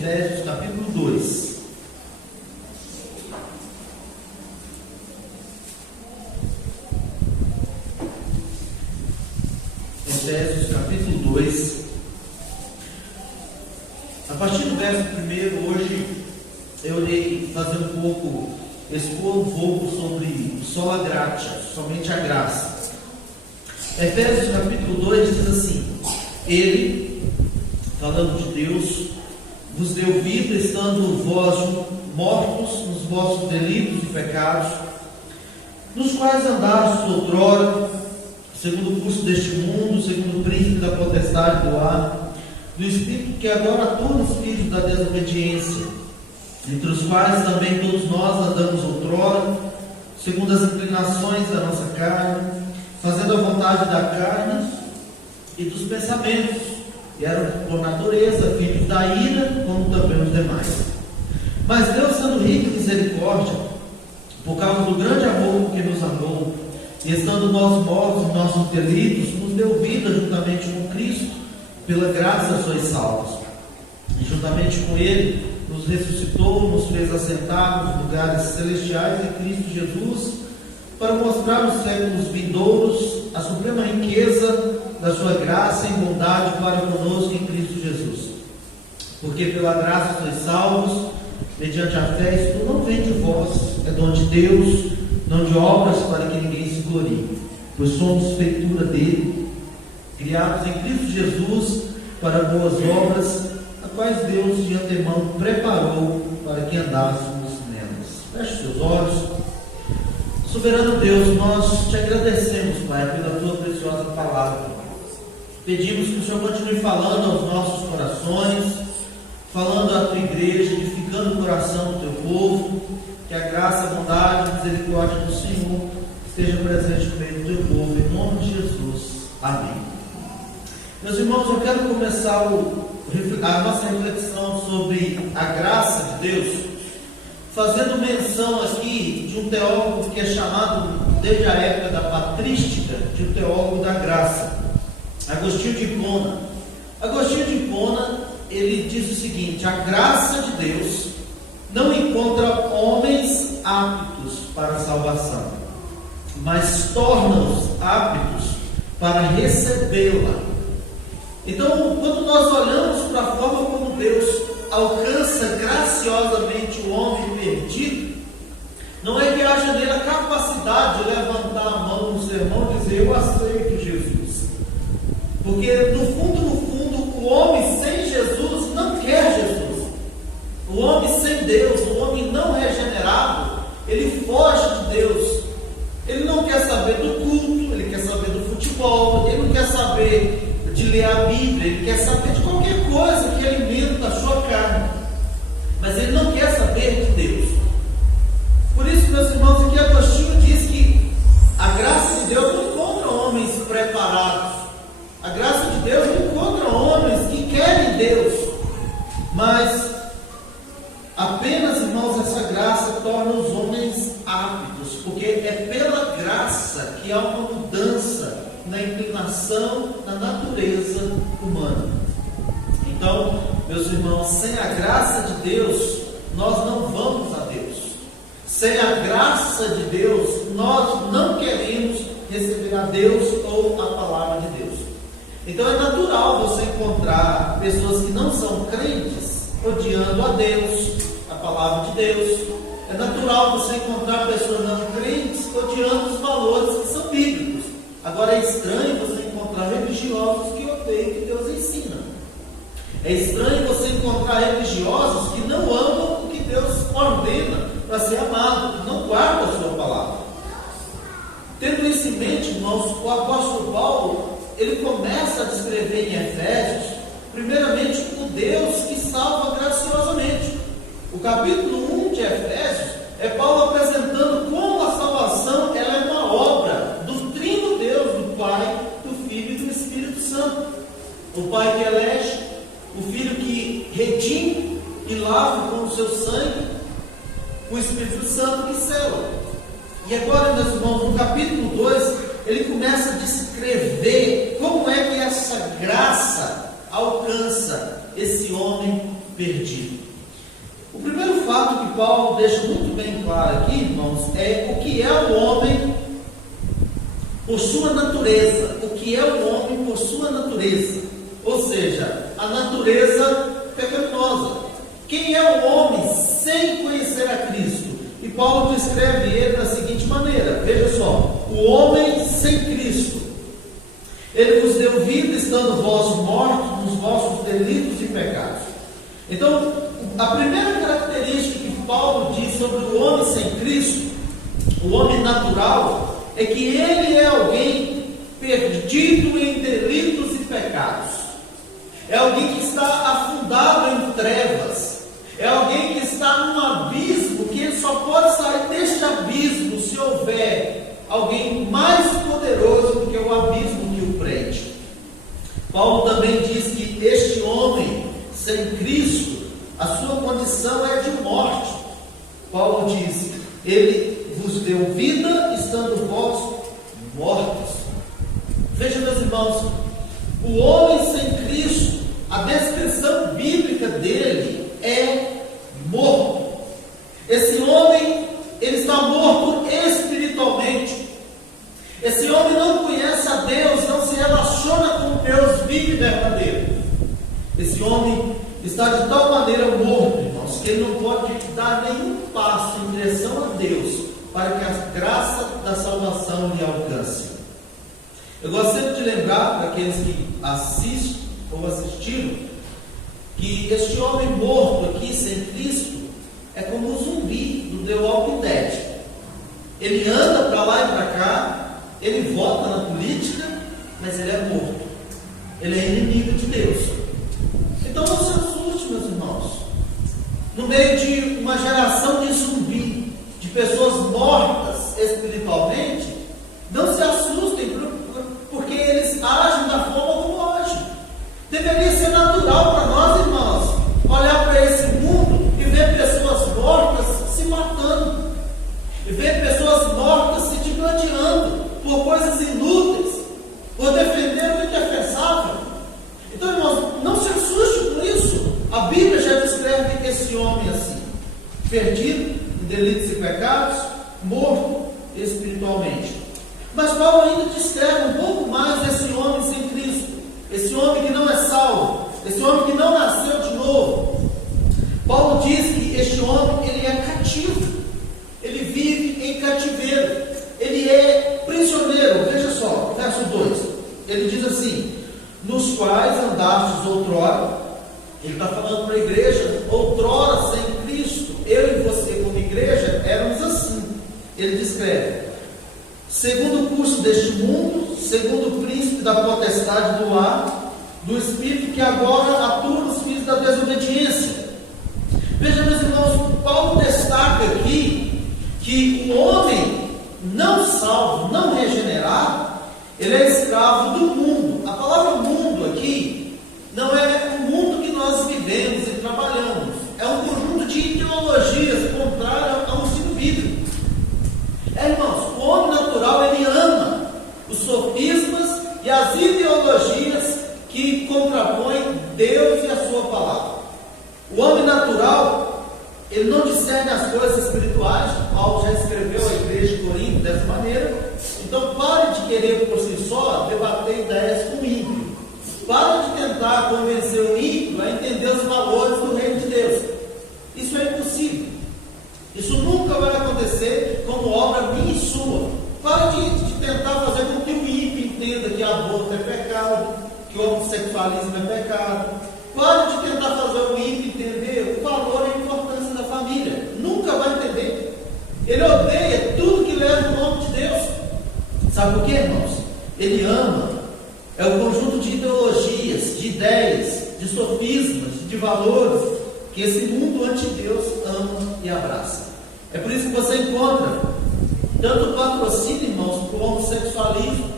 Efésios capítulo 2. Efésios capítulo 2. A partir do verso 1, hoje eu irei fazer expor um pouco sobre sola gratia, somente a graça. Efésios capítulo 2 diz assim: Ele, falando de Deus, vos deu vida, estando vós mortos nos vossos delitos e pecados, nos quais andastes outrora, segundo o curso deste mundo, segundo o príncipe da potestade do ar, do espírito que agora atua os filhos da desobediência, entre os quais também todos nós andamos outrora, segundo as inclinações da nossa carne, fazendo a vontade da carne e dos pensamentos, e eram por natureza filhos da ira, como também os demais. Mas Deus, sendo rico em misericórdia, por causa do grande amor com que nos amou, e estando nós mortos em nossos delitos, nos deu vida juntamente com Cristo, pela graça sois salvos. E juntamente com Ele nos ressuscitou, nos fez assentar nos lugares celestiais em Cristo Jesus, para mostrar nos séculos vindouros a suprema riqueza da sua graça e bondade para conosco em Cristo Jesus. Porque pela graça sois salvos, mediante a fé. Isto não vem de vós, é dom de Deus, não de obras, para que ninguém se glorie, pois somos feitura dele, criados em Cristo Jesus para boas obras, a quais Deus de antemão preparou para que andássemos nelas. Feche seus olhos. Soberano Deus, nós te agradecemos, Pai, pela tua preciosa palavra. Pedimos que o Senhor continue falando aos nossos corações, falando à tua igreja, edificando o coração do teu povo, que a graça, a bondade, a misericórdia do Senhor esteja presente no meio do teu povo, em nome de Jesus. Amém. Meus irmãos, eu quero começar a nossa reflexão sobre a graça de Deus, fazendo menção aqui de um teólogo que é chamado, desde a época da patrística, de um teólogo da graça, Agostinho de Hipona. Agostinho de Hipona, ele diz o seguinte: a graça de Deus não encontra homens aptos para a salvação, mas torna-os aptos para recebê-la. Então, quando nós olhamos para a forma como Deus alcança graciosamente o homem perdido, não é que haja nele a capacidade de levantar a mão no sermão e dizer: eu aceito Jesus. Porque no fundo, o homem sem Jesus não quer Jesus. O homem sem Deus, o homem não regenerado, ele foge de Deus. Ele não quer saber do culto, ele quer saber do futebol, ele não quer saber de ler a Bíblia, ele quer saber de qualquer coisa que alimenta a sua carne, mas ele não quer saber de Deus. Por isso, meus irmãos, aqui Agostinho diz que a graça de Deus não encontra homens preparados, a graça de Deus não encontra homens que querem Deus, mas apenas, irmãos, essa graça torna os homens aptos, porque é pela graça que há uma mudança na inclinação, na natureza humana. Então, meus irmãos, sem a graça de Deus, nós não vamos a Deus. Sem a graça de Deus, nós não queremos receber a Deus ou a palavra de Deus. Então é natural você encontrar pessoas que não são crentes odiando a Deus, a palavra de Deus. É natural você encontrar pessoas não crentes odiando os valores que são bíblicos. Agora é estranho você encontrar religiosos que odeiam o que Deus ensina. É estranho você encontrar religiosos que não amam o que Deus ordena para ser amado, que não guardam a sua palavra. Tendo isso em mente, irmãos, o apóstolo Paulo, ele começa a descrever em Efésios, primeiramente, o Deus que salva graciosamente. O capítulo 1 de Efésios é Paulo apresentando como a salvação ela é uma obra do trino Deus, do Pai, do Filho e do Espírito Santo. O Pai que elege, o Filho que redime e lava com o seu sangue, o Espírito Santo que sela. E agora, meus irmãos, no capítulo 2, ele começa a descrever como é que essa graça alcança esse homem perdido. O primeiro fato que Paulo deixa muito bem claro aqui, irmãos, é o que é o homem por sua natureza. O que é o homem por sua natureza. Ou seja, a natureza pecaminosa. Quem é o homem sem conhecer a Cristo? E Paulo descreve ele da seguinte maneira: veja só, o homem sem Cristo. Ele vos deu vida, estando vós mortos nos vossos delitos e pecados. Então, a primeira característica que Paulo diz sobre o homem sem Cristo, o homem natural, é que ele é alguém perdido em delitos e pecados. É alguém que está afundado em trevas. É alguém que está num abismo, que ele só pode sair deste abismo se houver alguém mais poderoso do que o abismo que o prende. Paulo também diz que este homem sem Cristo, a sua condição é de morte. Paulo diz: ele vos deu vida, estando vós mortos. Veja, meus irmãos, o homem sem Cristo, a descrição bíblica dele é morto. Esse homem, ele está morto espiritualmente. Esse homem não conhece a Deus, não se relaciona com o Deus vivo e verdadeiro. Esse homem está de tal maneira morto, irmãos, que ele não pode dar nenhum passo em direção a Deus, para que a graça da salvação lhe alcance. Eu gosto sempre de lembrar para aqueles que assistem ou assistiram, que este homem morto aqui, sem Cristo, é como um zumbi do The Walking Dead. Ele anda para lá e para cá, ele vota na política, mas ele é morto. Ele é inimigo de Deus. Então não se assuste, meus irmãos. No meio de uma geração de zumbi, de pessoas mortas espiritualmente, não se assustem, porque eles agem da forma como agem. Deveria ser natural para nós, irmãos, olhar para esse mundo e ver pessoas mortas se matando, e ver pessoas mortas se digladiando por coisas inúteis, por defender o indefensável. Então, irmãos, não se assuste com isso. A Bíblia já descreve esse homem assim: perdido em delitos e pecados, morto espiritualmente. Mas Paulo ainda descreve um pouco mais desse homem sem Cristo, esse homem que não é salvo, esse homem que não nasceu de novo. Paulo diz que este homem, ele é cativo, ele vive em cativeiro, ele é prisioneiro. Veja só, verso 2, ele diz assim: nos quais andastes outrora. Ele está falando para a igreja, outrora sem Cristo, eu e você como igreja éramos assim. Ele descreve: segundo o curso deste mundo, segundo o príncipe da potestade do ar, do espírito que agora atua nos filhos da desobediência. Veja, meus irmãos, Paulo destaca aqui que o homem não salvo, não regenerado, ele é escravo do mundo. A palavra mundo aqui não é o mundo que nós vivemos e trabalhamos, é um conjunto de ideologias contrárias ao ensino bíblico. Irmãos, o homem natural, ele ama os sofismas e as ideologias que contrapõem Deus e a sua palavra. O homem natural, ele não discerne as coisas espirituais. Paulo já escreveu à igreja de Corinto dessa maneira. Então pare de querer por si só debater ideias com o ímpio. Pare de tentar convencer o ímpio a entender os valores do reino de Deus. Isso é impossível. Isso nunca vai acontecer como obra minha e sua. Pare de tentar fazer com que o ímpio entenda que aborto é pecado, que o homossexualismo é pecado. Pare de tentar fazer o ímpio entender o valor e a importância da família. Nunca vai entender. Ele odeia tudo que leva o nome de Deus. Sabe por quê, irmãos? Ele ama. É o conjunto de ideologias, de ideias, de sofismas, de valores que esse mundo anti-Deus ama e abraça. É por isso que você encontra tanto patrocínio, irmãos, para o homossexualismo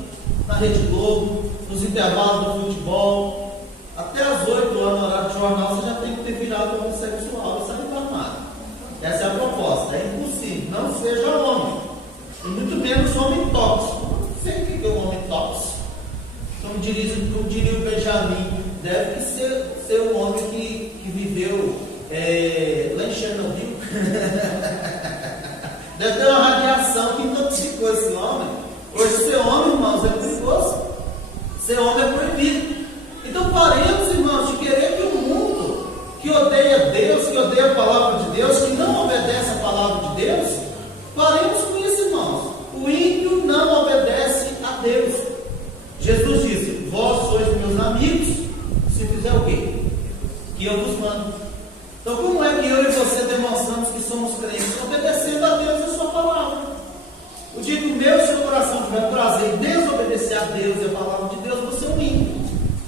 na Rede Globo, nos intervalos do futebol. Até às 8 horas no horário de jornal você já tem que ter virado homossexual e sair do armário. Essa é a proposta. É impossível. Não seja homem, e muito menos homem tóxico. Não sei o que é um homem tóxico. Como diria o Benjamin, deve ser um homem que que viveu lá em Chernobyl. Deve ter uma radiação que intoxicou esse homem. Hoje ser homem, irmãos, é perigoso. Ser homem é proibido. Então paremos, irmãos, de querer que o mundo que odeia Deus, que odeia a palavra de Deus, que não obedece a palavra de Deus, paremos com isso, irmãos. O ímpio não obedece a Deus. Jesus disse: vós sois meus amigos, se fizer o quê? Que eu vos mando. Então como é que eu e você demonstramos que somos crentes? Obedecendo a Deus e a sua palavra. O dia que o meu e o seu coração tiver prazer em desobedecer a Deus e a palavra de Deus, você é um ímpio.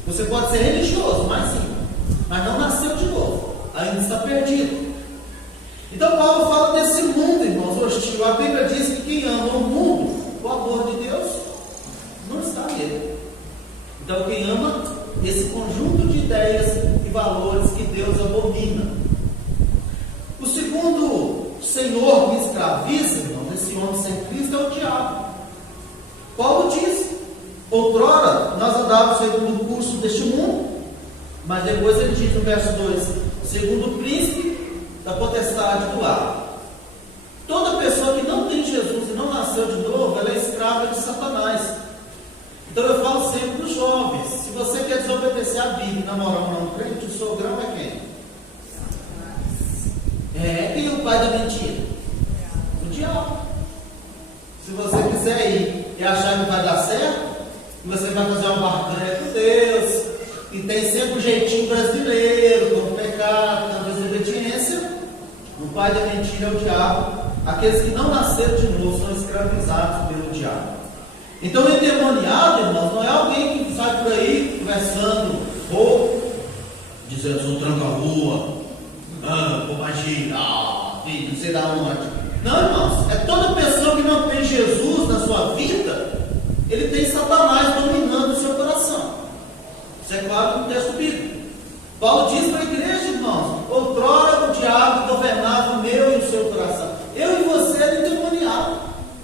Você pode ser religioso, mas não nasceu de novo, ainda está perdido. Então Paulo fala desse mundo, irmãos, hostil. A Bíblia diz que quem ama o mundo, o amor de Deus não está nele. Então quem ama esse conjunto de ideias e valores que Deus abomina. O segundo senhor que escraviza, irmãos, esse homem sem Cristo, é o diabo. Paulo diz: outrora nós andávamos segundo o curso deste mundo, mas depois ele diz no verso 2: segundo o príncipe da potestade do ar. Toda pessoa que não tem Jesus e não nasceu de novo, ela é escrava de Satanás. Então eu falo sempre para os jovens: se você quer desobedecer a Bíblia e namorar um não crente, o sogrão é quem? Quem é o pai da mentira? O diabo. Se você quiser ir e achar que vai dar certo, que você vai fazer uma barganha com Deus, e tem sempre o jeitinho brasileiro, com o pecado, com a desobediência, o pai da mentira é o diabo. Aqueles que não nasceram de novo são escravizados pelo diabo. Então o endemoniado, irmãos, não é alguém que sai por aí conversando ou dizendo: sou tranca-rua, por magia, filho, não sei da onde. Não, irmãos, é toda pessoa que não tem Jesus na sua vida, ele tem Satanás dominando o seu coração. Isso é claro no texto bíblico. Paulo diz para a igreja, irmãos: outrora o diabo governava o meu e o seu coração. Eu e você eram endemoniados.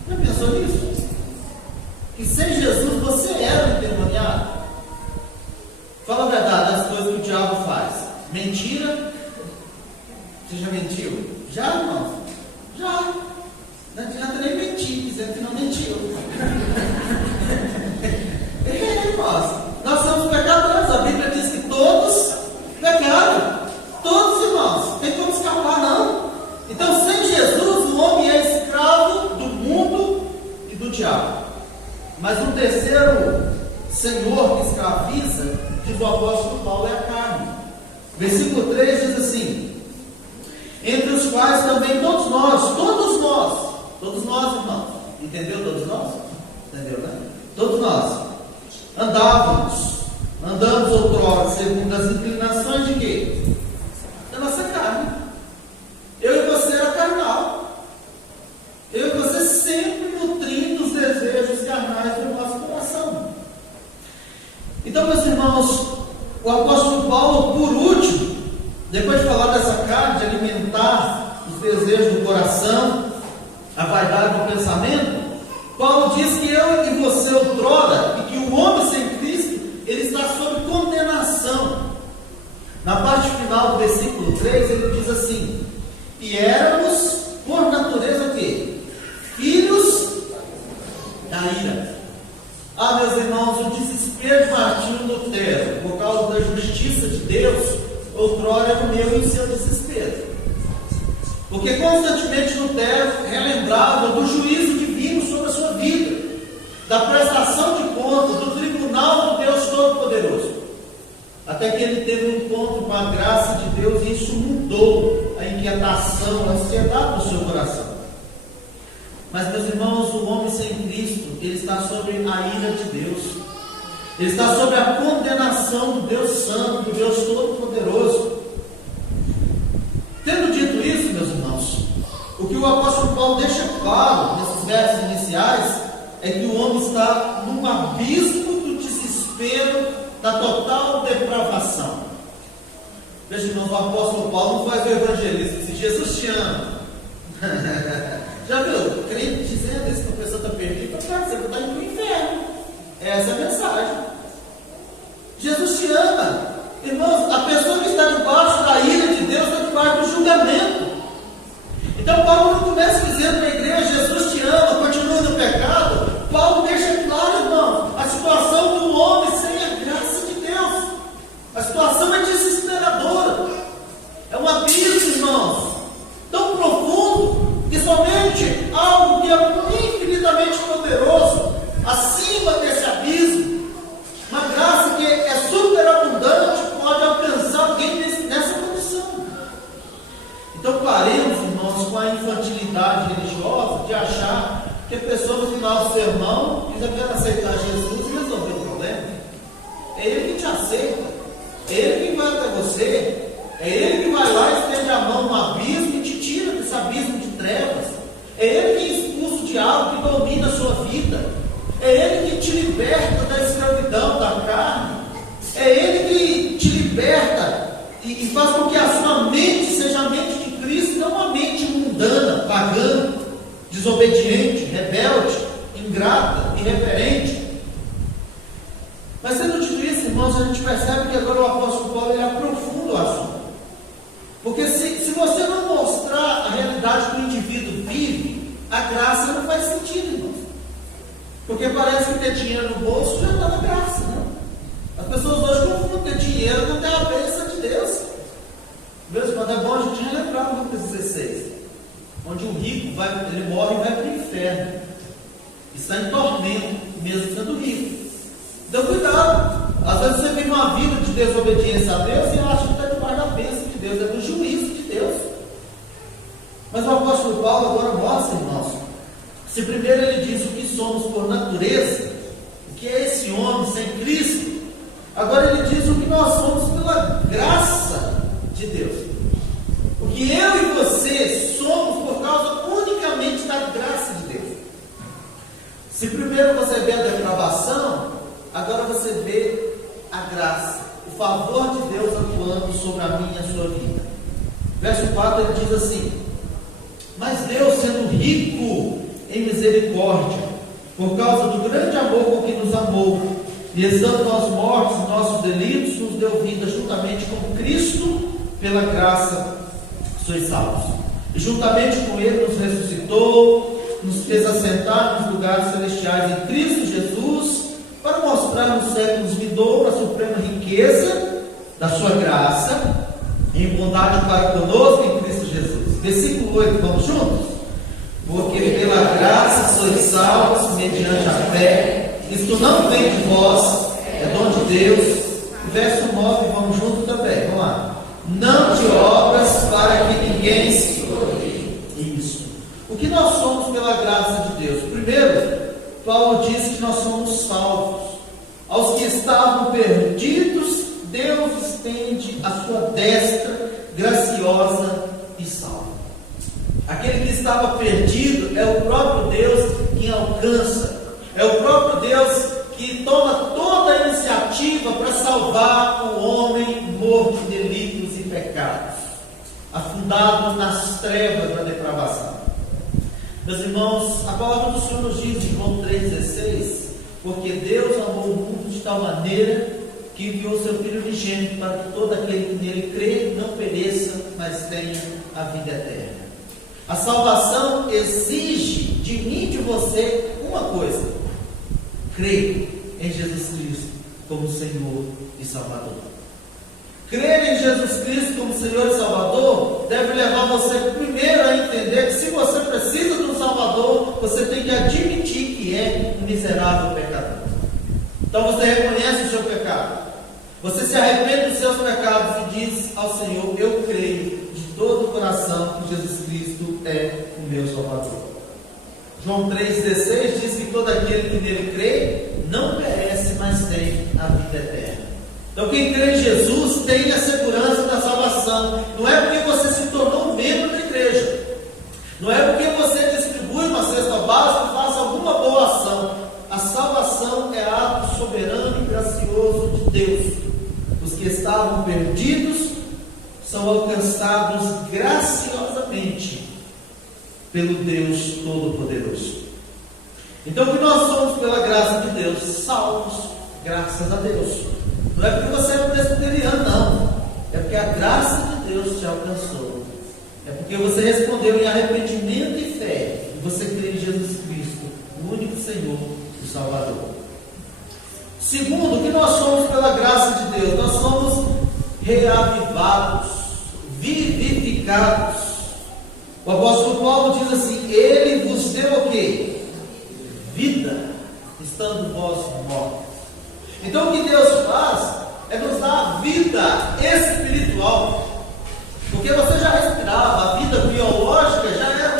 Já pensou nisso? Que sem Jesus você era endemoniado? Fala a verdade, as coisas que o diabo faz. Mentira. Você já mentiu? Já, irmão? Já. Não adianta nem mentir, dizendo que não mentiu. Irmãos, nós somos pecadores. A Bíblia diz que todos pecaram. Todos, irmãos. Não tem como escapar, não. Então, sem Jesus, o homem é escravo do mundo e do diabo. Mas um terceiro senhor que escraviza, diz o apóstolo Paulo, é a carne. Versículo 3 diz assim: entre os quais também todos nós, irmãos, entendeu? Todos nós? Entendeu, né? Todos nós andamos outrora segundo as inclinações de quê? Da nossa carne. Eu e você era carnal. Eu e você sempre nutrindo os desejos carnais do nosso coração. Então, meus irmãos, o apóstolo Paulo, por último, depois de falar dessa carne, de alimentar os desejos do coração, a vaidade do pensamento, Paulo diz que eu e você outrora, e que o homem sem Cristo, ele está sob condenação. Na parte final do versículo 3, ele diz assim: e éramos, por natureza, o quê? Filhos da ira. Meus irmãos, o desespero de Martinho Lutero, por causa da justiça de Deus, outrora era o meu e o seu desespero. Porque constantemente Lutero relembrava do juízo divino sobre a sua vida, da prestação de contas, do tribunal do Deus Todo-Poderoso. Até que ele teve um encontro com a graça de Deus e isso mudou a inquietação, a ansiedade do seu coração. Mas, meus irmãos, o homem sem Cristo, ele está sob a ira de Deus. Ele está sob a condenação do Deus Santo, do Deus Todo-Poderoso. Tendo dito isso, meus irmãos, o que o apóstolo Paulo deixa claro nesses versos iniciais é que o homem está num abismo do desespero, da total depravação. Veja, irmãos, o apóstolo Paulo não faz o evangelismo, se Jesus te ama. Já viu? Crente dizendo isso, que a pessoa está perdida, você está indo para o inferno. Essa é a mensagem. Jesus te ama. Irmãos, a pessoa que está debaixo da ira de Deus está debaixo do julgamento. Então Paulo não começa dizendo para a igreja: Jesus te ama, continua no pecado. Paulo deixa claro, irmão, a situação do homem sem a graça de Deus. A situação é desesperadora. É um abismo, irmãos, tão profundo que somente algo que é infinitamente poderoso, acima desse abismo, uma graça que é superabundante, pode alcançar alguém nessa condição. Então paremos, irmãos, com a infantilidade religiosa de achar que a pessoa no final do sermão diz: eu quero aceitar Jesus e resolver o problema. É Ele que te aceita, é Ele que vai até você, é Ele que vai lá e estende a mão no abismo e te tira desse abismo de trevas. É Ele que expulsa o diabo que domina a sua vida. É Ele que te liberta da escravidão da carne. É Ele que te liberta e faz com que a sua mente seja a mente de Cristo, não uma mente mundana, pagã, desobediente, rebelde, ingrata, irreverente. Mas sendo dito isso, irmãos, a gente percebe que agora o apóstolo Paulo ele aprofunda o assunto. Porque se você não mostrar a realidade que o indivíduo vive, a graça não faz sentido, irmãos. Porque parece que ter dinheiro no bolso já está na graça, né? As pessoas hoje confundem ter dinheiro com ter a bênção de Deus. Mesmo quando é bom a gente relembrar o Lucas 16, onde o rico ele morre e vai para o inferno, está em tormento, mesmo sendo rico. Então cuidado, às vezes você vive uma vida de desobediência a Deus e acha que está debaixo da bênção de Deus, é do juízo de Deus. Mas o apóstolo Paulo agora mostra, irmãos, se primeiro ele diz o que somos por natureza, o que é esse homem sem Cristo, agora ele diz o que nós somos pela graça de Deus. O que eu e você somos por causa unicamente da graça de Deus. Se primeiro você vê a depravação, agora você vê a graça, o favor de Deus atuando sobre a minha e a sua vida. Verso 4 ele diz assim: mas Deus, sendo rico em misericórdia, por causa do grande amor com que nos amou, e estando nós mortos em nossos delitos, nos deu vida juntamente com Cristo, pela graça sois salvos. E juntamente com Ele nos ressuscitou, nos fez assentar nos lugares celestiais em Cristo Jesus, para mostrar nos séculos vindouros a suprema riqueza da sua graça, em bondade para conosco em Cristo Jesus. Versículo 8, vamos juntos? Porque pela graça sois salvos mediante a fé, isto não vem de vós, é dom de Deus. Verso 9, vamos juntos também, vamos lá. Não de obras para que ninguém se glorie. Isso. O que nós somos pela graça de Deus? Primeiro, Paulo diz que nós somos salvos. Aos que estavam perdidos, Deus estende a sua destra graciosa e salva. Aquele que estava perdido é o próprio Deus quem alcança. É o próprio Deus que toma toda a iniciativa para salvar o homem morto em delitos e pecados, afundado nas trevas da depravação. Meus irmãos, a palavra do Senhor nos diz em João 3,16: porque Deus amou o mundo de tal maneira que enviou seu Filho unigênito para que todo aquele que nele crê não pereça, mas tenha a vida eterna. A salvação exige de mim e de você uma coisa: crer em Jesus Cristo como Senhor e Salvador. Crer em Jesus Cristo como Senhor e Salvador deve levar você primeiro a entender que se você precisa de um Salvador, você tem que admitir que é um miserável pecador. Então você reconhece o seu pecado, você se arrepende dos seus pecados e diz ao Senhor: eu creio de todo o coração que Jesus Cristo é o meu Salvador. João 3,16 diz que todo aquele que nele crê não perece, mas tem a vida eterna. Então quem crê em Jesus tem a segurança da salvação. Não é porque você se tornou um membro da igreja, não é porque você distribui uma cesta básica e faz alguma boa ação. A salvação é ato soberano e gracioso de Deus. Os que estavam perdidos são alcançados graciosamente pelo Deus Todo-Poderoso. Então o que nós somos pela graça de Deus? Salvos, graças a Deus. Não é porque você é presbiteriano, não. É porque a graça de Deus te alcançou. É porque você respondeu em arrependimento e fé. E você crê em Jesus Cristo, o único Senhor e Salvador. Segundo, que nós somos pela graça de Deus. Nós somos reavivados, vivificados. O apóstolo Paulo diz assim: Ele vos deu o quê? Vida, estando vós mortos. Então o que Deus faz é nos dar vida espiritual. Porque você já respirava, a vida biológica já era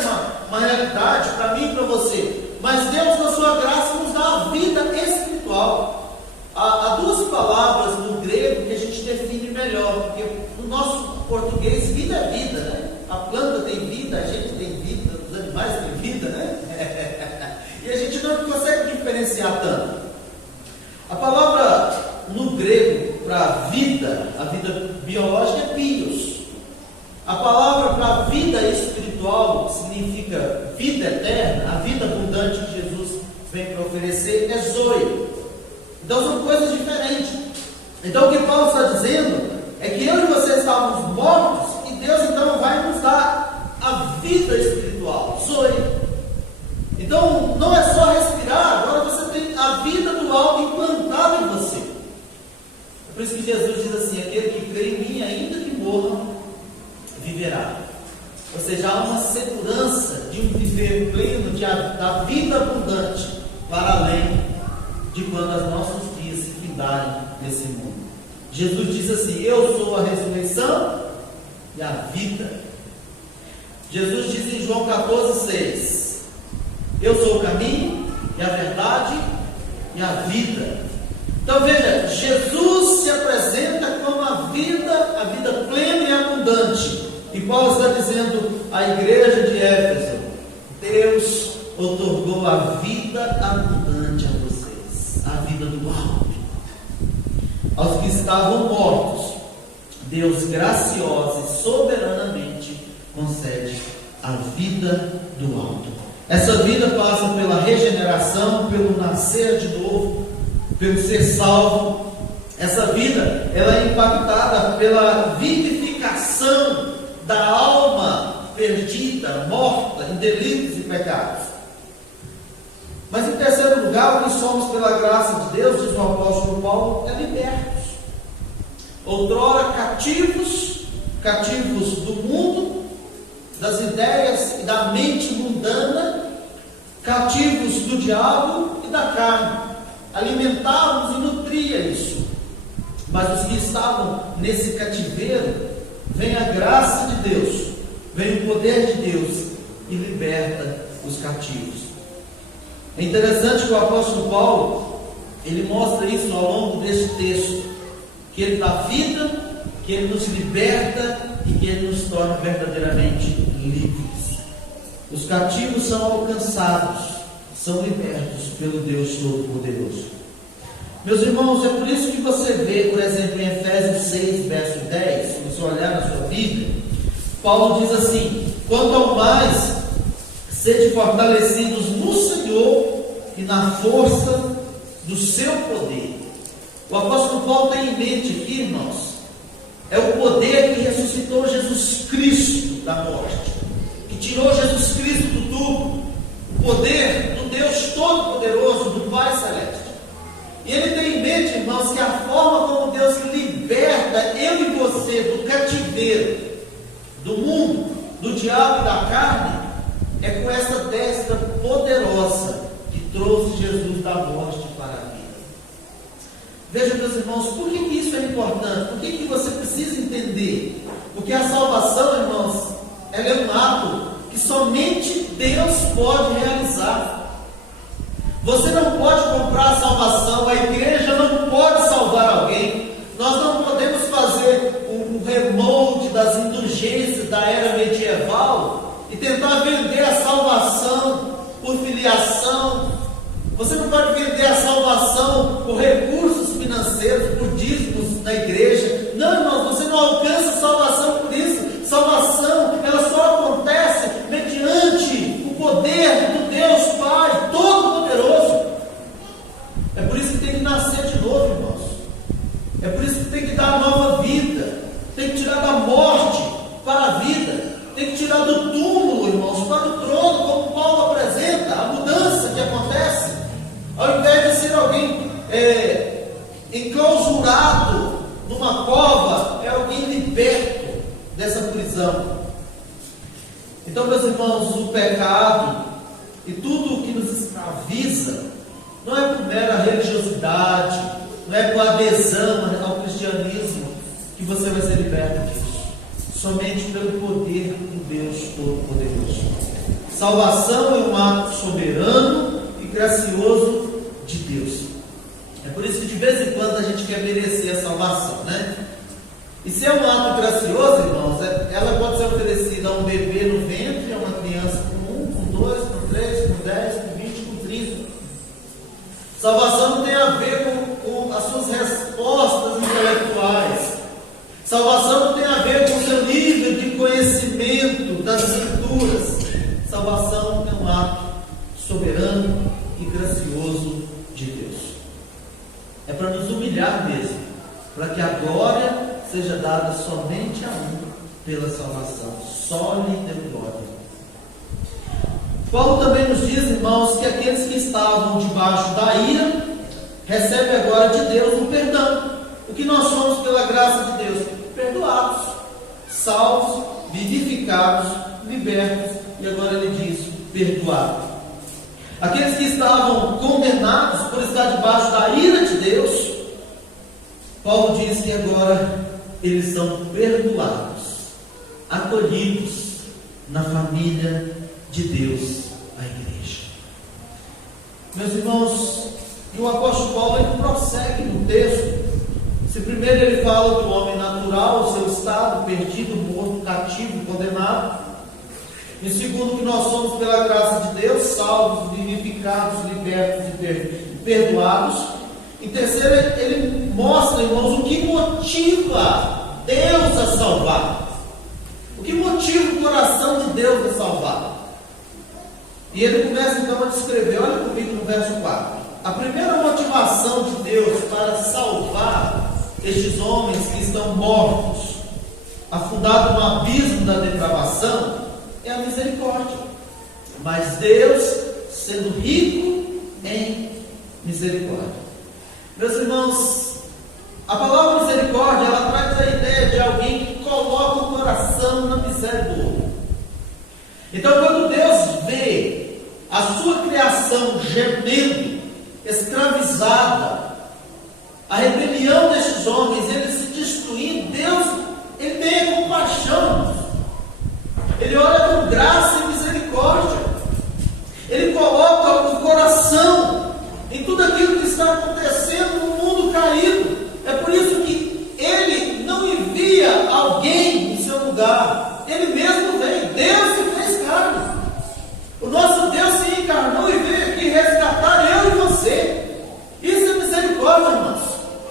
uma realidade para mim e para você. Mas Deus, na sua graça, nos dá a vida espiritual. Há duas palavras no grego que a gente define melhor, porque no nosso português, vida é vida, né? A planta tem vida, a gente tem vida, os animais têm vida, né? E a gente não consegue diferenciar tanto. A palavra no grego para vida, a vida biológica é bios. A palavra para vida espiritual significa vida eterna, a vida abundante que Jesus vem para oferecer é zoe. Então são coisas diferentes. Então o que Paulo está dizendo é que eu e você estávamos mortos e Deus então vai nos dar a vida espiritual, zoe. Então não é só respirar, agora você tem a vida do alto implantada em você. É por isso que Jesus diz assim: aquele que crê em mim, ainda que morra, viverá. Ou seja, há uma segurança de um viver pleno, da vida abundante, para além de quando os nossos dias se findarem nesse mundo. Jesus diz assim: eu sou a ressurreição e a vida. Jesus diz em João 14,6: eu sou o caminho e a verdade e a vida. Então veja, Jesus se apresenta como a vida plena e abundante. E Paulo está dizendo à igreja de Éfeso: Deus otorgou a vida abundante a vocês, a vida do alto. Aos que estavam mortos, Deus graciosa e soberanamente concede a vida do alto. Essa vida passa pela regeneração, pelo nascer de novo, pelo ser salvo. Essa vida, ela é impactada pela vivificação da alma perdida, morta em delitos e pecados. Mas em terceiro lugar, o que somos pela graça de Deus, diz o apóstolo Paulo, é libertos. Outrora cativos do mundo, das ideias e da mente mundana, cativos do diabo e da carne. Alimentávamos e nutria isso. Mas os que estavam nesse cativeiro, vem a graça de Deus, vem o poder de Deus e liberta os cativos. É interessante que o apóstolo Paulo, ele mostra isso ao longo desse texto, que ele dá vida, que ele nos liberta e que ele nos torna verdadeiramente livres. Os cativos são alcançados, são libertos pelo Deus Todo-Poderoso. Meus irmãos, é por isso que você vê, por exemplo, em Efésios 6, verso 10, se você olhar na sua Bíblia, Paulo diz assim: quanto ao mais, sede fortalecidos no Senhor e na força do seu poder. O apóstolo Paulo tem em mente aqui, irmãos, é o poder que ressuscitou Jesus Cristo da morte, que tirou Jesus Cristo do túmulo, o poder do Deus Todo-Poderoso, do Pai Celeste. E ele tem em mente, irmãos, que a forma como Deus liberta eu e você do cativeiro, do mundo, do diabo e da carne, é com essa destra poderosa que trouxe Jesus da morte para a vida. Veja, meus irmãos, por que isso é importante? Por que você precisa entender? Porque a salvação, irmãos, ela é um ato que somente Deus pode realizar. Você não pode comprar a salvação, a igreja não pode salvar alguém. Nós não podemos fazer um remold das indulgências da era medieval e tentar vender a salvação por filiação. Você não pode vender a salvação por recursos financeiros, por dízimos na igreja. Não, irmãos, você não alcança salvação por isso. Salvação, ela só acontece mediante o poder do Deus Pai Todo-Poderoso. É por isso que tem que nascer de novo, irmãos. É salvação. Então, meus irmãos, o pecado e tudo o que nos escraviza não é por mera religiosidade, não é por adesão ao cristianismo que você vai ser liberto disso. Somente pelo poder do Deus Todo-Poderoso. Salvação é um ato soberano e gracioso de Deus. É por isso que de vez em quando a gente quer merecer a salvação, né? E se é um ato gracioso, irmãos, ela pode ser oferecida a um bebê no ventre, a uma criança com 1, com 2, com 3, com 10, com 20, com 30. Salvação não tem a ver com as suas respostas intelectuais. Salvação não tem a ver com o seu nível de conhecimento das Escrituras. Salvação é um ato soberano e gracioso de Deus. É para nos humilhar mesmo, para que a glória seja dada somente a um pela salvação. Só lhe deu glória. Paulo também nos diz, irmãos, que aqueles que estavam debaixo da ira recebem agora de Deus o perdão. O que nós somos pela graça de Deus? Perdoados, salvos, vivificados, libertos, e agora ele diz, perdoados. Aqueles que estavam condenados por estar debaixo da ira de Deus, Paulo diz que agora eles são perdoados, acolhidos na família de Deus, a igreja. Meus irmãos, e o apóstolo Paulo ele prossegue no texto. Se primeiro ele fala do homem natural, o seu estado, perdido, morto, cativo, condenado. Em segundo, que nós somos pela graça de Deus, salvos, vivificados, libertos e perdoados. Em terceiro, ele mostra, irmãos, o que motiva Deus a salvar. O que motiva o coração de Deus a salvar. E ele começa então a descrever, olha comigo no verso 4. A primeira motivação de Deus para salvar estes homens que estão mortos, afundados no abismo da depravação, é a misericórdia. Mas Deus, sendo rico em misericórdia. Meus irmãos, a palavra misericórdia, ela traz a ideia de alguém que coloca o coração na miséria do outro. Então, quando Deus vê a sua criação gemendo, escravizada, a rebelião destes homens, eles se destruindo, Deus, ele tem compaixão. Ele olha com graça e misericórdia. Ele coloca o coração em tudo aquilo que está acontecendo no mundo caído. É por isso que ele não envia alguém em seu lugar. Ele mesmo veio. Deus se fez carne. O nosso Deus se encarnou e veio aqui resgatar eu e você. Isso é misericórdia, irmãos.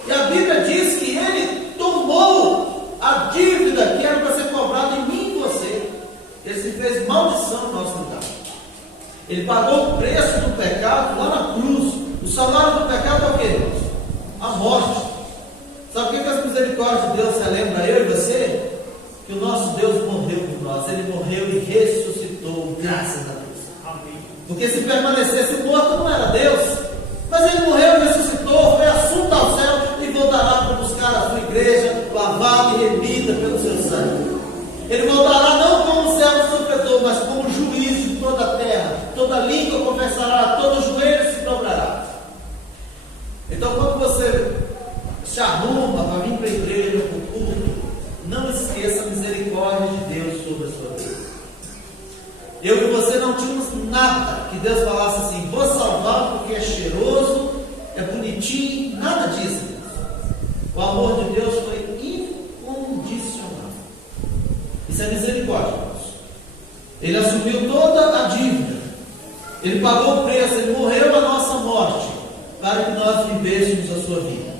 E a Bíblia diz que ele tomou a dívida que era para ser cobrada em mim e você. Ele se fez maldição no nosso lugar. Ele pagou o preço do pecado lá na cruz. O salário do pecado é o que, irmãos? A morte. Sabe o que as misericórdias de Deus se lembra eu e você? Que o nosso Deus morreu por nós. Ele morreu e ressuscitou, graças a Deus. Amém. Porque se permanecesse morto não era Deus. Mas ele morreu e ressuscitou, foi assunto ao céu e voltará para buscar a sua igreja, lavada e remida pelo seu sangue. Ele voltará não como servo sofredor, mas como juiz de toda a terra. Toda língua confessará, todo joelho se dobrará. Então, quando você se arruma para vir para a igreja, para o culto, não esqueça a misericórdia de Deus sobre a sua vida. Eu e você não tínhamos nada que Deus falasse assim, vou salvar porque é cheiroso, é bonitinho, nada disso. O amor de Deus foi incondicional. Isso é misericórdia, irmãos. Ele assumiu toda a dívida. Ele pagou o preço, ele morreu a nossa morte para que nós vivêssemos a sua vida.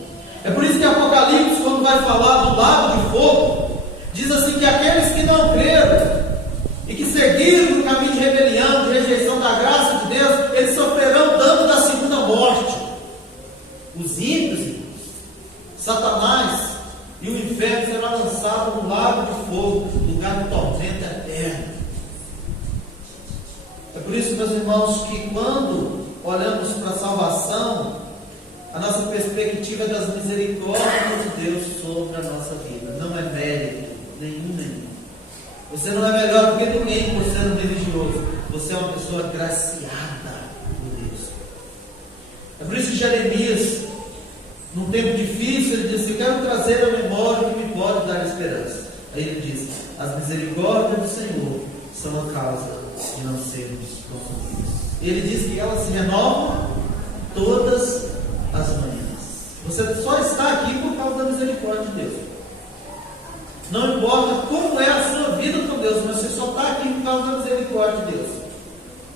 É por isso que Apocalipse, quando vai falar do lago de fogo, diz assim que aqueles que não creram e que seguiram no caminho de rebelião, de rejeição da graça de Deus, eles sofrerão dano da segunda morte. Os ímpios, irmãos, Satanás e o inferno será lançado no lago de fogo, lugar de tormento eterno. É por isso, meus irmãos, que quando olhamos para a salvação, a nossa perspectiva é das misericórdias de Deus sobre a nossa vida. Não é mérito nenhum. Você não é melhor do que ninguém por ser um religioso. Você é uma pessoa agraciada por Deus. É por isso que Jeremias, num tempo difícil, ele disse: eu quero trazer à memória o que me pode dar esperança. Aí ele diz: as misericórdias do Senhor são a causa de não sermos confundidos. Ele diz que elas se renovam todas as manhãs. Você só está aqui por causa da misericórdia de Deus. Não importa como é a sua vida com Deus, mas você só está aqui por causa da misericórdia de Deus.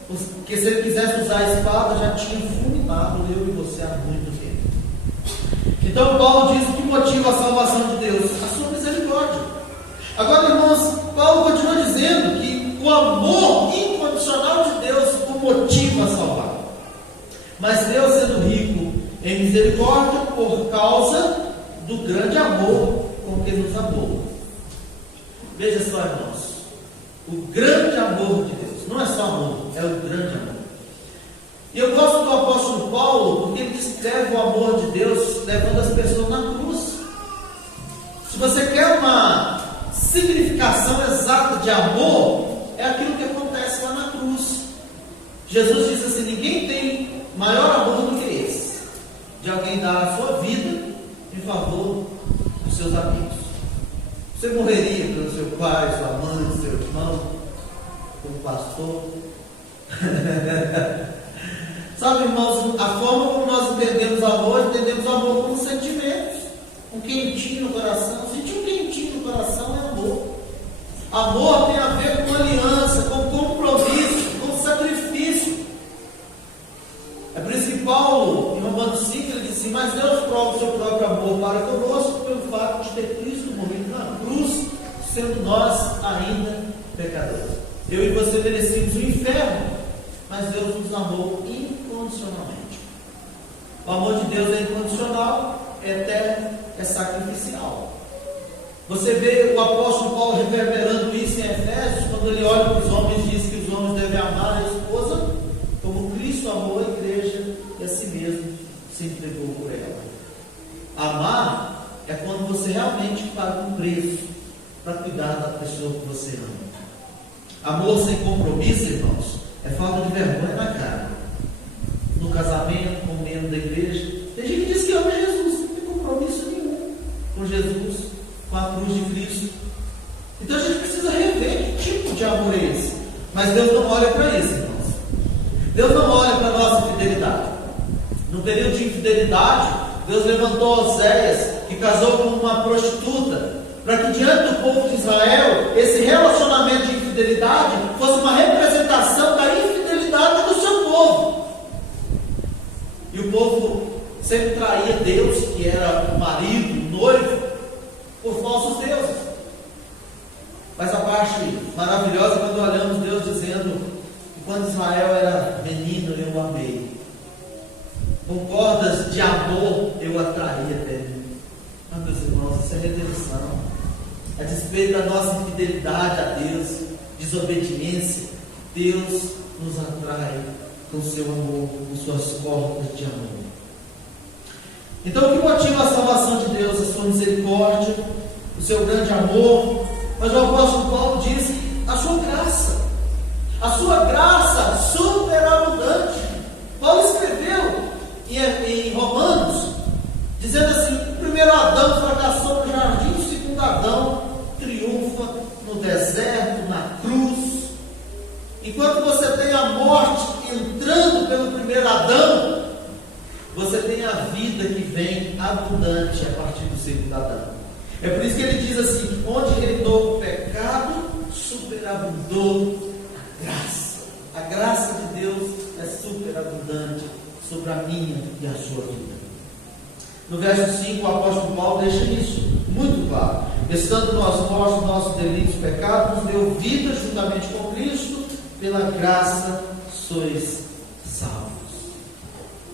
Porque se ele quisesse usar a espada, já tinha fulminado eu e você há muito tempo. Então Paulo diz: o que motiva a salvação de Deus? A sua misericórdia. Agora, irmãos, Paulo continua dizendo que o amor incondicional de Deus o motiva a salvar. Mas Deus, sendo rico em misericórdia, por causa do grande amor com que nos amou. Veja só, irmãos, o grande amor de Deus, não é só amor, é o grande amor. E eu gosto do apóstolo Paulo, porque ele descreve o amor de Deus levando as pessoas na cruz. Se você quer uma significação exata de amor, é aquilo que acontece lá na cruz. Jesus disse assim: ninguém tem maior amor do que esse, de alguém dar a sua vida em favor dos seus amigos. Você morreria pelo seu pai, sua mãe, seu irmão, como pastor? Sabe, irmãos, a forma como nós entendemos amor como sentimentos, um quentinho no coração. Sentir um quentinho no coração é amor. Amor tem a ver com aliança, com compromisso, com sacrifício. É por isso que Paulo, em Romanos 5, ele diz assim: mas Deus prova o seu próprio amor para conosco pelo fato de ter Cristo morrido na cruz, sendo nós ainda pecadores. Eu e você merecíamos o inferno, mas Deus nos amou incondicionalmente. O amor de Deus é incondicional, é eterno, é sacrificial. Você vê o apóstolo Paulo reverberando isso em Efésios, quando ele olha para os homens e diz que os homens devem amar a esposa como Cristo amou a igreja e a si mesmo se entregou por ela. Amar é quando você realmente paga um preço para cuidar da pessoa que você ama. Amor sem compromisso, irmãos, é falta de vergonha na cara. No casamento, com o membro da igreja, tem gente que diz que ama Jesus, não tem compromisso nenhum com Jesus, com a cruz de Cristo. Então a gente precisa rever que tipo de amor é esse. Mas Deus não olha para isso, irmãos. Deus não olha para a nossa fidelidade. No período de infidelidade, Deus levantou Oséias, que casou com uma prostituta, para que diante do povo de Israel, esse relacionamento de infidelidade fosse uma representação da infidelidade do seu povo. E o povo sempre traía Deus, que era o marido, o noivo, por falsos deuses. Mas a parte maravilhosa é quando olhamos Deus dizendo que quando Israel era menino, eu o amei. Com cordas de amor eu atraí até mim. Ah, meus irmãos, isso é redenção. A despeito da nossa infidelidade a Deus, desobediência, Deus nos atrai com seu amor, com suas cordas de amor. Então, o que motiva a salvação de Deus? A sua misericórdia, o seu grande amor. Mas o apóstolo Paulo diz: a sua graça. A sua graça superabundante. Paulo escreveu em Romanos, dizendo assim: o primeiro Adão fracassou no jardim, o segundo Adão triunfa no deserto, na cruz. Enquanto você tem a morte entrando pelo primeiro Adão, você tem a vida que vem abundante a partir do segundo Adão. É por isso que ele diz assim: onde reinou o pecado, superabundou a graça. A graça de Deus é superabundante sobre a minha e a sua vida. No verso 5, o apóstolo Paulo deixa isso muito claro: estando nós mortos nos nossos delitos e pecados, nos deu vida juntamente com Cristo, pela graça sois salvos.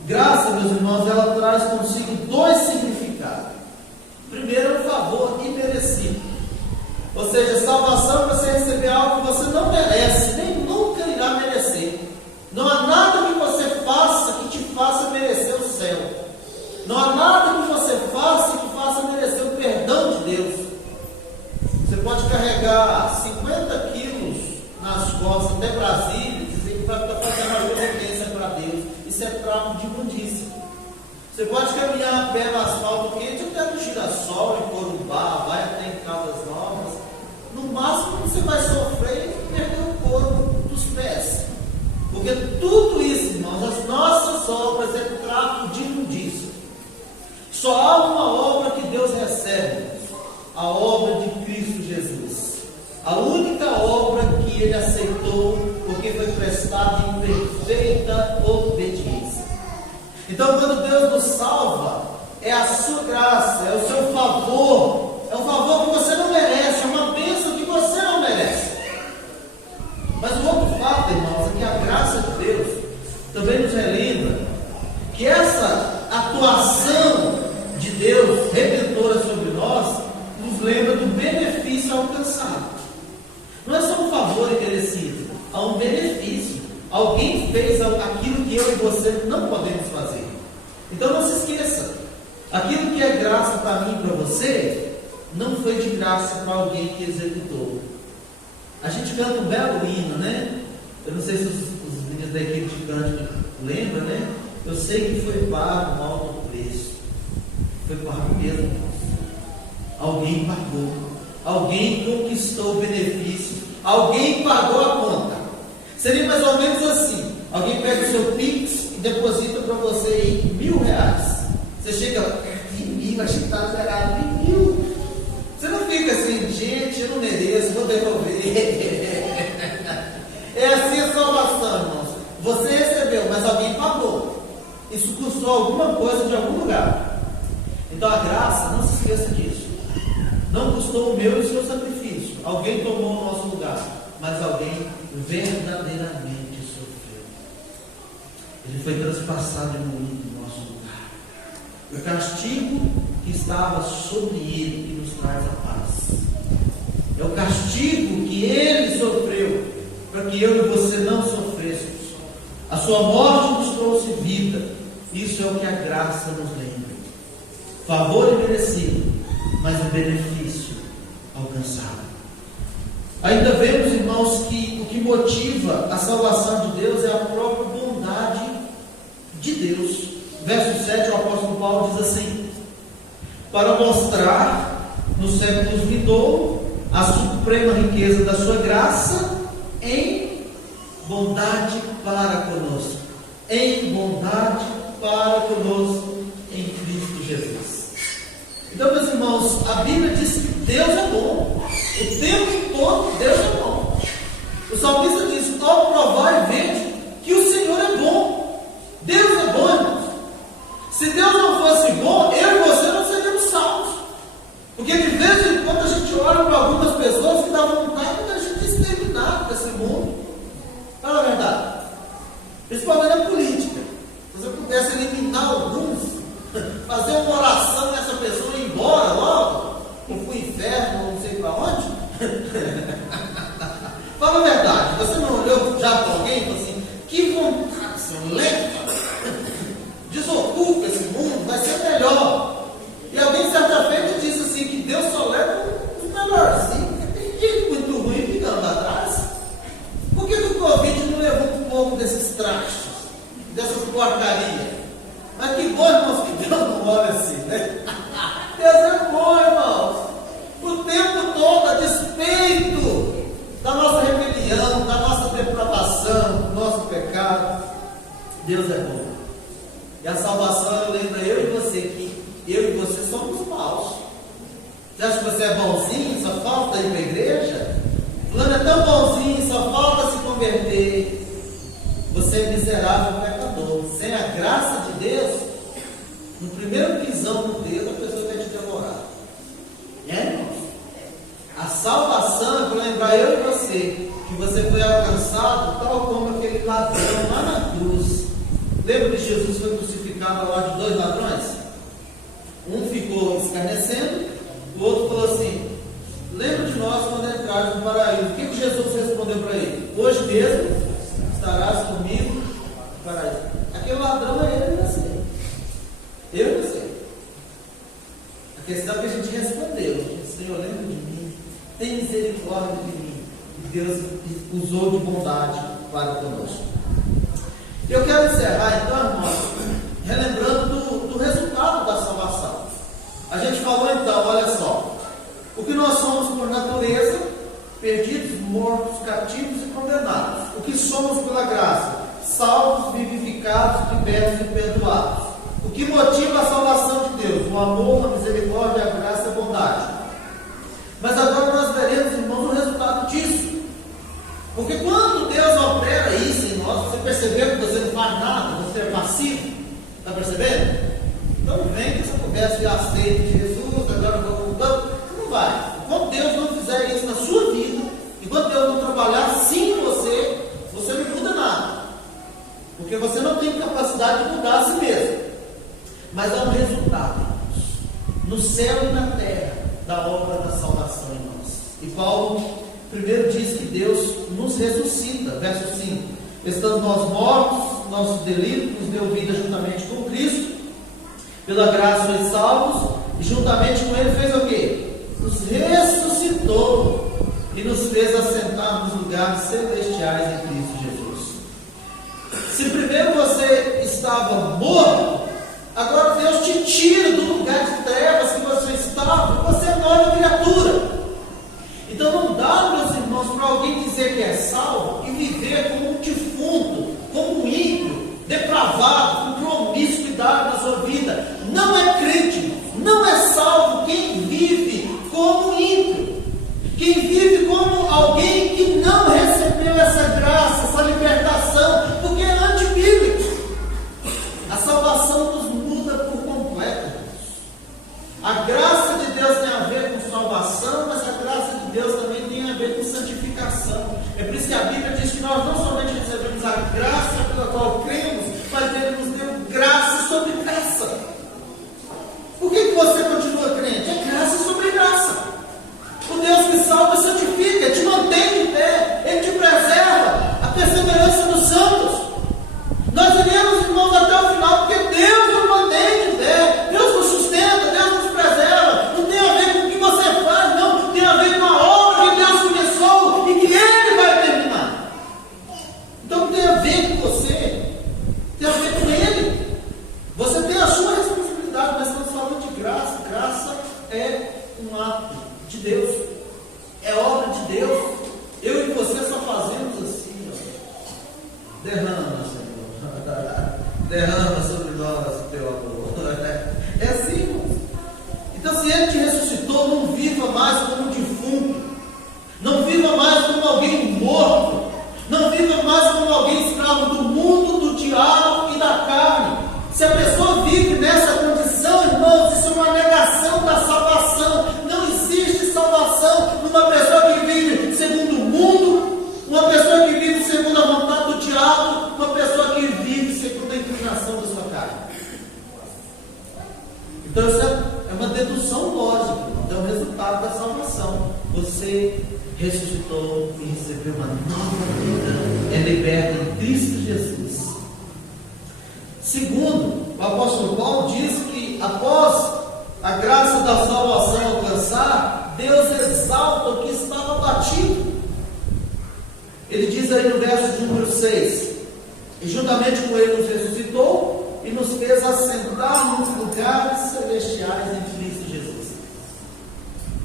Graça, meus irmãos, ela traz consigo dois significados. Primeiro, um favor imerecido. Ou seja, salvação é você receber algo que você não merece, nem nunca irá merecer. Não há nada que você faça que te faça merecer o céu. Não há nada que você faça que faça merecer o perdão de Deus. Você pode carregar 50 até Brasília, dizem que vai estar fazendo uma reverência para Deus. Isso é tráfico de imundícia. Você pode caminhar a pé no asfalto quente, até no Girassol, em Corumbá, vai até em Caldas Novas. No máximo você vai sofrer e perder o couro dos pés. Porque tudo isso, irmãos, as nossas obras é tráfico de imundícia. Só há uma obra que Deus recebe, a obra de Cristo Jesus. A única obra que Ele aceitou, porque foi prestada em perfeita obediência. Então, quando Deus nos salva, é a sua graça, é o seu favor, é um favor que você não merece, é uma bênção que você não merece. Mas o outro fato, irmãos, é que a graça de Deus também nos relembra que essa atuação de Deus redentora sobre nós nos lembra do benefício alcançado. Não é só um favor imerecido, há um benefício. Alguém fez aquilo que eu e você não podemos fazer. Então não se esqueça, aquilo que é graça para mim e para você, não foi de graça para alguém que executou. A gente canta um belo hino, né? Eu não sei se os meninos da equipe de cântico lembram, né? Eu sei que foi pago um alto preço. Foi pago mesmo. Alguém pagou. Alguém conquistou o benefício. Alguém pagou a conta. Seria mais ou menos assim: alguém pega o seu Pix e deposita para você aí R$1.000. Você chega lá, de 1.000, achei que está zerado em 1.000. Você não fica assim, gente, eu não mereço, vou devolver. É assim a salvação, irmãos. Você recebeu, mas alguém pagou. Isso custou alguma coisa de algum lugar. Então a graça, não se esqueça disso. Não custou o meu e o seu sacrifício. Alguém tomou o nosso lugar, mas alguém verdadeiramente sofreu. Ele foi transpassado e moído no nosso lugar. O castigo que estava sobre ele, que nos traz a paz. É o castigo que ele sofreu, para que eu e você não sofrêssemos. A sua morte nos trouxe vida. Isso é o que a graça nos lembra. Favor imerecido, mas o benefício alcançado. Ainda vemos, irmãos, que o que motiva a salvação de Deus é a própria bondade de Deus. Verso 7, o apóstolo Paulo diz assim: para mostrar nos séculos vindouros a suprema riqueza da sua graça em bondade para conosco. Em bondade para conosco em Cristo Jesus. Então, meus irmãos, a Bíblia diz que Deus é bom. O tempo todo Deus é bom. O salmista diz: ao provar e vede que o Senhor é bom. Deus é bom, irmãos. Se Deus não fosse bom, eu e você não seríamos salvos. Porque de vez em quando a gente olha para algumas pessoas que dá vontade de a gente exterminar desse mundo. Fala a verdade. Principalmente na política. Se você pudesse eliminar alguns, fazer uma oração nessa pessoa e ir embora logo, ou para o inferno, ou não sei para onde. Fala a verdade. Você não olhou já para alguém e falou assim: que vontade, seu lento. Desocupa esse mundo, vai ser melhor. E alguém certa feita disse assim: que Deus só leva os melhorzinhos, porque tem gente muito ruim ficando atrás. Por que o Covid não levou um pouco desses trastes, dessas porcarias? Mas que bom, irmãos, que Deus não olha assim, né? Deus é bom, irmãos. O tempo todo, a despeito da nossa rebelião, da nossa depravação, do nosso pecado, Deus é bom. E a salvação lembra eu e você que eu e você somos maus. Você acha que você é bonzinho, só falta ir para a igreja? Fulano é tão bonzinho, só falta se converter. Você é miserável pecador. Sem a graça de Deus, no primeiro pisão no dedo, a pessoa vai te devorar. Irmãos? A salvação é para lembrar eu e você que você foi alcançado tal como aquele ladrão lá na cruz. Lembra que Jesus foi crucificado ao lado de dois ladrões? Um ficou escarnecendo, o outro falou assim: lembra de nós quando entrarmos no paraíso. O que Jesus respondeu para ele? Hoje mesmo estarás comigo no paraíso. Aquele ladrão é eu e você. Eu e você. A questão é que a gente respondeu: Senhor, lembra de mim, tem misericórdia de mim. E Deus Deus usou de bondade para conosco. Eu quero encerrar então, irmãos, relembrando do resultado da salvação. A gente falou então, olha só, o que nós somos por natureza, perdidos, mortos, cativos e condenados. O que somos pela graça, salvos, vivificados, libertos e perdoados. O que motiva a salvação de Deus? O amor, a misericórdia, a graça e a bondade. Mas agora nós veremos, irmãos, o resultado disso. Porque quando Deus opera isso em nós, você percebeu que você não faz nada, você é passivo, está percebendo? Então não vem com essa conversa de aceito de Jesus, agora eu vou voltando, você não vai. Enquanto Deus não fizer isso na sua vida, enquanto Deus não trabalhar assim em você, você não muda nada. Porque você não tem capacidade de mudar a si mesmo. Mas há um resultado, irmãos, no céu e na terra, da obra da salvação em nós. E Paulo primeiro diz que Deus nos ressuscita, verso 5. Estando nós mortos, nossos delitos, nos deu vida juntamente com Cristo, pela graça sois salvos, e juntamente com Ele fez o quê? Nos ressuscitou e nos fez assentar nos lugares celestiais em Cristo Jesus. Se primeiro você estava morto, agora Deus te tira do lugar de trevas que você estava, e você é nova criatura. Então não dá, meus irmãos, para alguém dizer que é salvo e viver como um defunto, como um ímpio, depravado, com promiscuidade na sua vida. Não é crente, irmãos. Não é salvo quem vive como um ímpio, quem vive como alguém que não recebeu essa graça, essa libertação, porque é antibíblico. A salvação nos muda por completo. A graça de Deus tem a ver com salvação, mas a graça de Deus também tem a ver com santificação. É por isso que a Bíblia diz que nós não somente recebemos a graça pela qual cremos, mas Ele nos deu graça sobre graça. Por que você continua crente? É graça sobre graça. O Deus que salva e santifica, Ele te mantém de pé, Ele te preserva, a perseverança dos santos. Nós iremos, irmãos, até o final, porque Deus nos mantém de pé, Deus nos sustenta, Deus nos preserva. Não tem a ver com o que você faz, não, tem a ver com a obra que Deus começou e que Ele vai terminar. Então não tem a ver com você, tem a ver com Ele. Você tem a sua responsabilidade, mas estamos falando de graça. Graça é um ato de Deus, é obra de Deus. Eu e você só fazemos assim, ó. Derrama, Senhor, derrama sobre nós o teu amor. É assim, irmãos. Então, se Ele te ressuscitou, não viva mais como um defunto, não viva mais como alguém morto, não viva mais como alguém escravo do mundo, do diabo e da carne. Se a pessoa vive nessa condição, irmãos, isso é uma negação da salvação. Não existe salvação numa pessoa que vive segundo o mundo, uma pessoa que vive segundo a vontade do diabo, uma pessoa que vive segundo a inclinação da sua carne. Então isso é uma dedução lógica, é o resultado da salvação. Você ressuscitou e recebeu uma nova vida, é liberto em Cristo Jesus. Segundo, o apóstolo Paulo diz que após a graça da salvação alcançar, Deus exalta o que estava abatido. Ele diz aí no verso de número 6: e juntamente com Ele nos ressuscitou e nos fez assentar nos lugares celestiais em Cristo Jesus.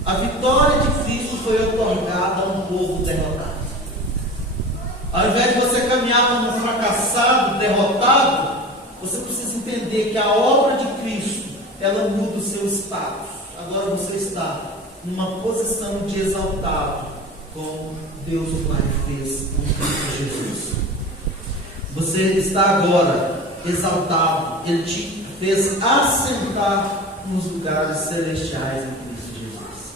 A vitória de Cristo foi otorgada a um povo derrotado. Ao invés de você caminhar como um fracassado, derrotado, você precisa entender que a obra de Cristo, ela muda o seu status. Agora você está numa posição de exaltado, como Deus o Pai fez em Cristo Jesus. Você está agora exaltado. Ele te fez assentar nos lugares celestiais em Cristo Jesus.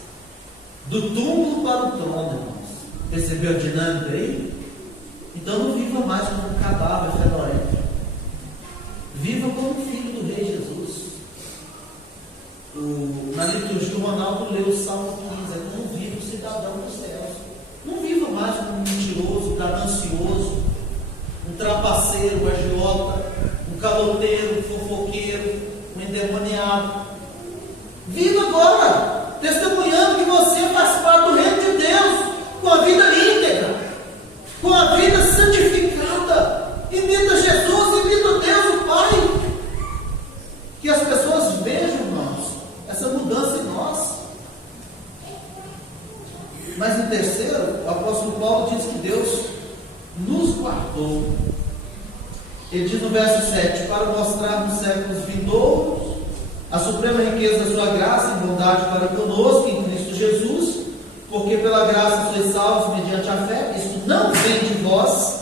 Do túmulo para o trono, irmãos. Percebeu a dinâmica aí? Então não viva mais como um cadáver fedorento. Viva como filho do Rei Jesus. Na liturgia, o Ronaldo leu o Salmo 15. Não viva o cidadão dos céus. Não viva mais como um mentiroso, ganancioso, um trapaceiro, um agiota, um caloteiro, um fofoqueiro, um endemoniado. Viva agora, testemunhando que você faz parte do reino de Deus, com a vida íntegra, Deus nos guardou. Ele diz no verso 7: para mostrar nos séculos vindouros a suprema riqueza da sua graça e bondade para conosco em Cristo Jesus, porque pela graça sois salvos mediante a fé. Isso não vem de vós,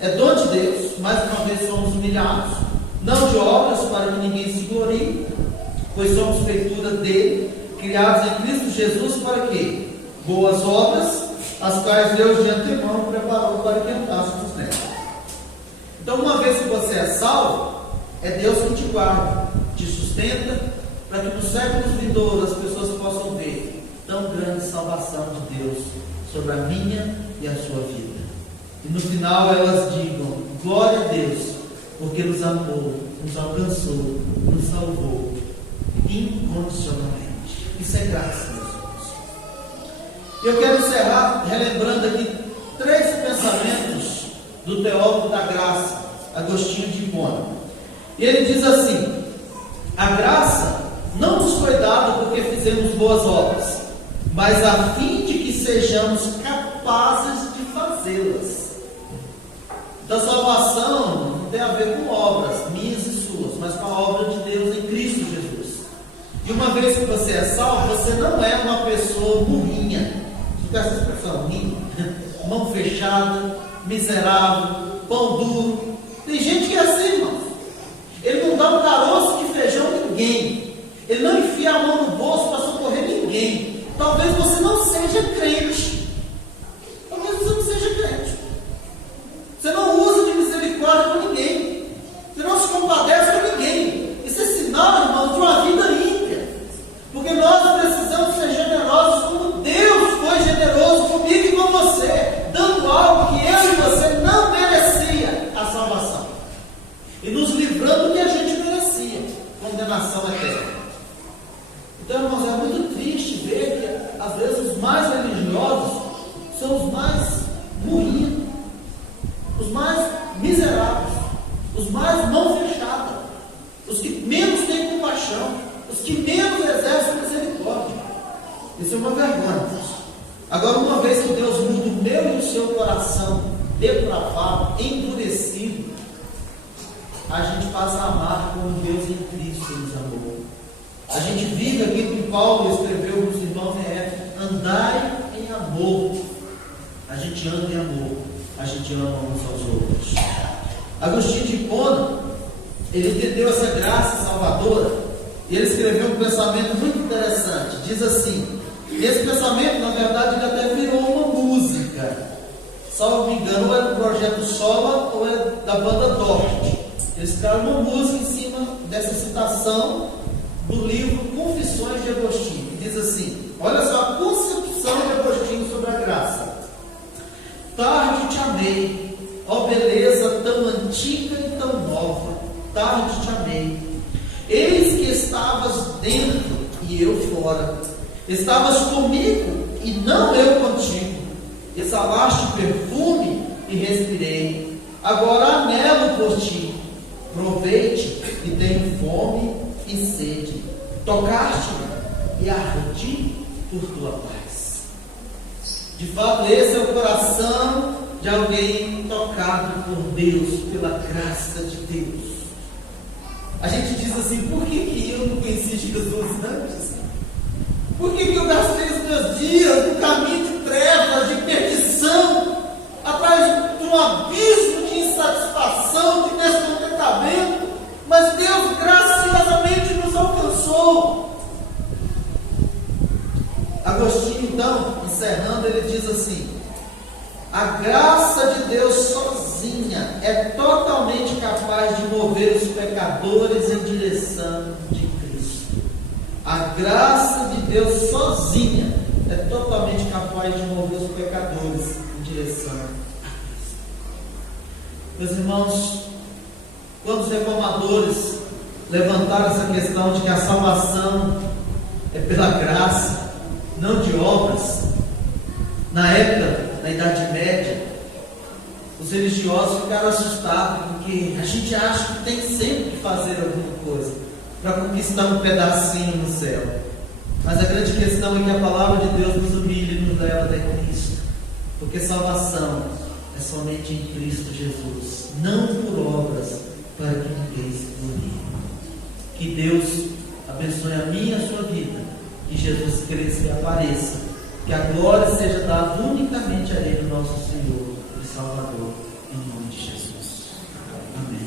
é dom de Deus. Mais uma vez somos humilhados, não de obras, para que ninguém se glorie, pois somos feitura dele, criados em Cristo Jesus para quê? Boas obras, as quais Deus de antemão preparou para que andássemos nelas. Então, uma vez que você é salvo, é Deus que te guarda, te sustenta, para que nos séculos vindouros as pessoas possam ver tão grande salvação de Deus sobre a minha e a sua vida. E no final elas digam: glória a Deus, porque nos amou, nos alcançou, nos salvou incondicionalmente. Isso é graça, meus irmãos. Eu quero encerrar relembrando aqui 3 pensamentos do teólogo da graça, Agostinho de Hipona. E ele diz assim: a graça não nos foi dada porque fizemos boas obras, mas a fim de que sejamos capazes de fazê-las. Então, a salvação não tem a ver com obras minhas e suas, mas com a obra de Deus em Cristo Jesus. E uma vez que você é salvo, você não é uma pessoa burrinha. Você tem essa expressão, burrinha? Mão fechada, miserável, pão duro. Tem gente que é assim, irmãos. Ele não dá um caroço de feijão a ninguém. Ele não enfia a mão no bolso para socorrer ninguém. Talvez você não seja crente. Talvez você não seja crente. Você não usa de misericórdia com ninguém. Você não se compadece com ninguém. Isso é sinal, irmão, de uma vida ímpia. Porque nós precisamos ser generosos como Deus foi generoso comigo e com você, dando algo que eu e você não merecia, a salvação. E nos livrando do que a gente merecia, condenação eterna. Então, irmãos, é muito triste ver que às vezes os mais religiosos são os mais burrinhos, os mais miseráveis, os mais mão fechada, os que menos têm compaixão, os que menos exercem misericórdia. Isso é uma vergonha. Agora, uma vez que Deus muda o meu e o seu coração depravado, endurecido, a gente passa a amar como Deus em Cristo nos amou. A gente vive aquilo que Paulo escreveu para os irmãos em Éfeso: andai em amor. A gente anda em amor, a gente ama uns aos outros. Agostinho de Hipona, ele entendeu essa graça salvadora e ele escreveu um pensamento muito interessante. Diz assim, e esse pensamento, na verdade, ele até virou uma música. Salvo me engano, ou é do Projeto Sola ou é da banda Dort. Eles criaram uma música em cima dessa citação do livro Confissões de Agostinho, que diz assim: olha só a concepção de Agostinho sobre a graça. Tarde te amei, ó beleza tão antiga e tão nova, tarde te amei. Eis que estavas dentro e eu fora, estavas comigo e não eu contigo, exalaste perfume e respirei, agora anelo por ti, provei-te e tenho fome e sede, tocaste-me e ardi por tua paz. De fato, esse é o coração de alguém tocado por Deus, pela graça de Deus. A gente diz assim: por que eu não conheci Jesus antes? Por que eu gastei os meus dias no caminho de trevas, de perdição, atrás de um abismo de insatisfação, de descontentamento? Mas Deus graciosamente nos alcançou. Agostinho, então, encerrando, ele diz assim: a graça de Deus sozinha é totalmente capaz de mover os pecadores em direção de Cristo. A graça de Deus sozinha é totalmente capaz de mover os pecadores em direção a Cristo. Meus irmãos, quando os reformadores levantaram essa questão de que a salvação é pela graça, não de obras, na época, na Idade Média, os religiosos ficaram assustados, porque a gente acha que tem sempre que fazer alguma coisa para conquistar um pedacinho no céu. Mas a grande questão é que a palavra de Deus nos humilha e nos leva até Cristo, porque salvação é somente em Cristo Jesus, não por obras, para que ninguém se glorie. Que Deus abençoe a minha e a sua vida, que Jesus cresça e apareça, que a glória seja dada unicamente a Ele, nosso Senhor e Salvador, em nome de Jesus. Amém.